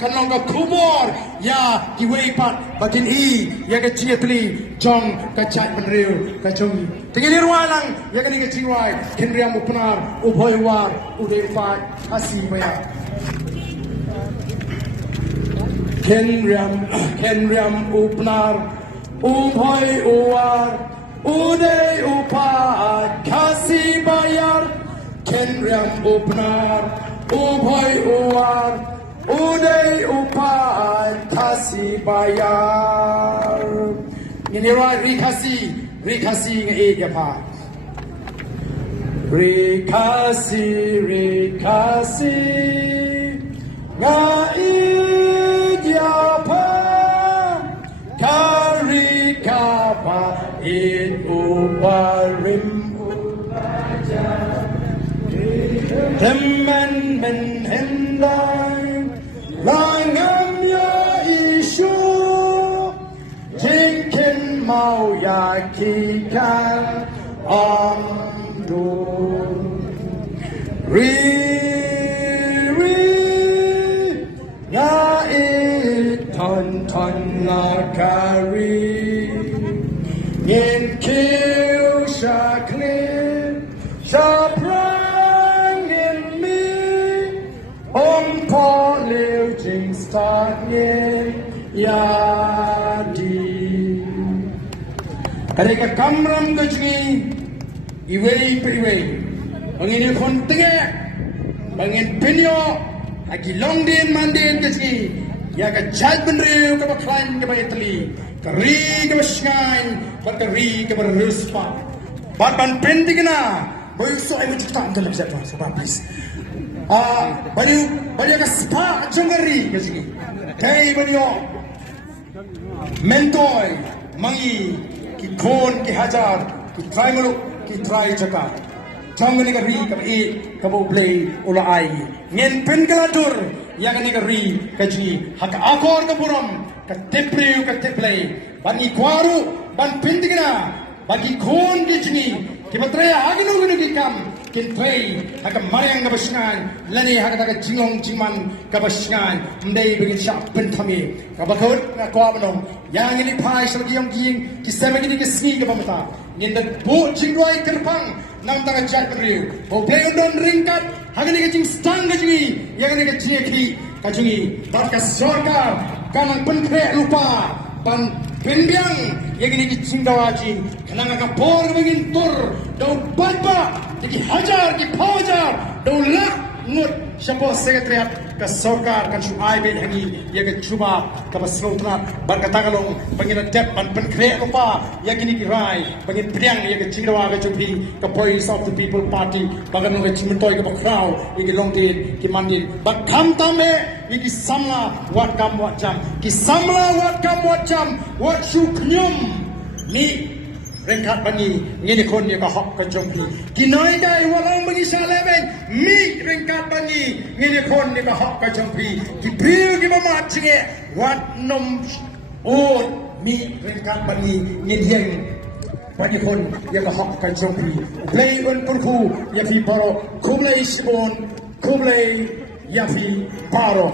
kan long ka kubor ya ki wei pat batin I ya ka chiatli jong ka chat menriu ka jong tingin rualang ya kan ka jiwai kenriam upnar uboywar udefat asibaya kenriam upnar uboywar Uday upat kasibayar kenriam upnar uboy uwar uday upat kasibayar nginira rikasi nge pa rikasi nga pa karikapa in uparim Temmen men hendai langam ya isu jinkin mau ya kikan amdu ri ya ton nakari yin kill shaklin shaprang in me po liu jing start yin yadi Kareka kamram gajni iwei priwei bangin kon tege bangin pinyo agi longdin mandin gajni ya ka jal benriu ka baklan ka baitli kari ka basngai bakari ka beruspa ban pendigna boy so I would start dalam siapa sebab please banyak ka spa jongari gajni kai banyo mentoy mangi ki khon ki hajar ki try malu ki try jaka jangan ni ka ri ka bo play ula ai ngen pen kaladur yang ni ka ri ka ji hak akor ka buram ka tepriu ka teplay bani kwaru ban pendigna bagi khon ki jini ki batraya aginu gunu ki kam kin tray hak mariang ka basngan lani hak ka jingong jiman ka basngan mdei begin syak pen thami ka bakot ka kwa banong yang ini pai selagi yang ging ki semeni ni ki sni ka pamata ngin da bu jingwai terpang nang tanga jat riu bo play don ringkat hak ni ka jing stang ka jingi yang ni ka jingi ka jingi bat ka sorkar kanang pen kre lupa pan penbiang yang ini kicing dawaji kenanga ka por begin tur dau badba ki hajar ki pawajar dau lak ngut siapa sekretariat ke sorkar kan suai ben hangi ya ke cuba ke basnotna ban katagalong bangina dep ban penkre lupa ya kini kirai bangin priang ya ke cingdawa ke jupi ke voice of the people party bagan ke cimtoy ke bakrau ya ke longdin ki mandin bakam tame ya ki samla wat kam wat jam ki samla wat kam wat jam wat su knyum ni rengkat bani ngini kon ya ka hok ka jompi kinoi dai walang bagi salebeng mi rengkat bani ngini kon ya ka hok ka jompi ki priu ki mama chinge wat nom o mi rengkat bani ngini yang bagi kon ya ka hok ka jompi play on purku ya fi paro kumlai sibon kumlai ya fi paro